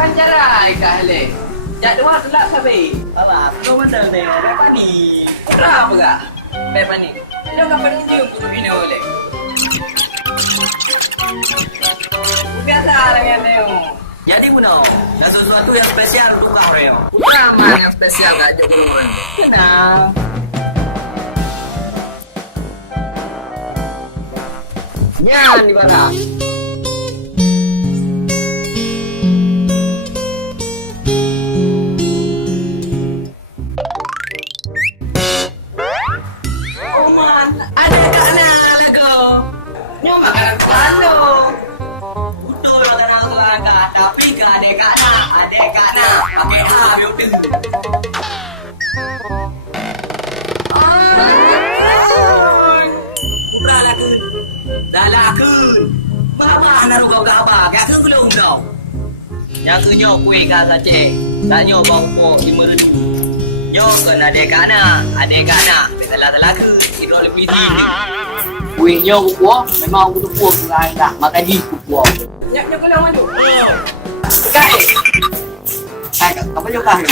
Manjarai kali. Jadual telak sabi. Alah, kau betul tengok apa ni? Pura apa gak? Bapa ni. Dia enggak penunjuk untuk ini oleh. Biasa dengan dia. Jadi Buno, ada sesuatu yang spesial untuk kau Reo. Utama yang spesial gak jebron. Kenal. Nyan di mana? Oman, ada kat mana lagu? Nyo makanan pano. Betul makanan orang kata, tapi gak ada kat na, pakai A betul. Bukan laku, dah laku. Bapa nak kau gaba, gak ke belum kau? Yang tu nyo kuih kat saja, tak nyo bau pok 5,000. Nyo kena ada kat na, salah ke, kira lebih tinggi. Kuihnya kukuh, memang aku tu kukuh lain dah. Makan di kukuh. Nyak kena mana? Kai. Kai, apa juga ni?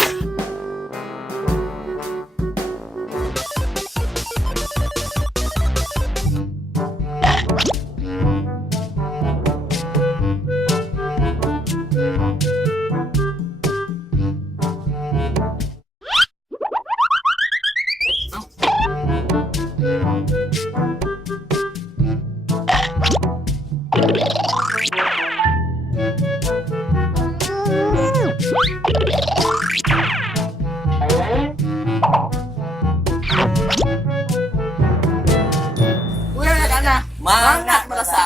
Kuih nak kana. Mangat merasa.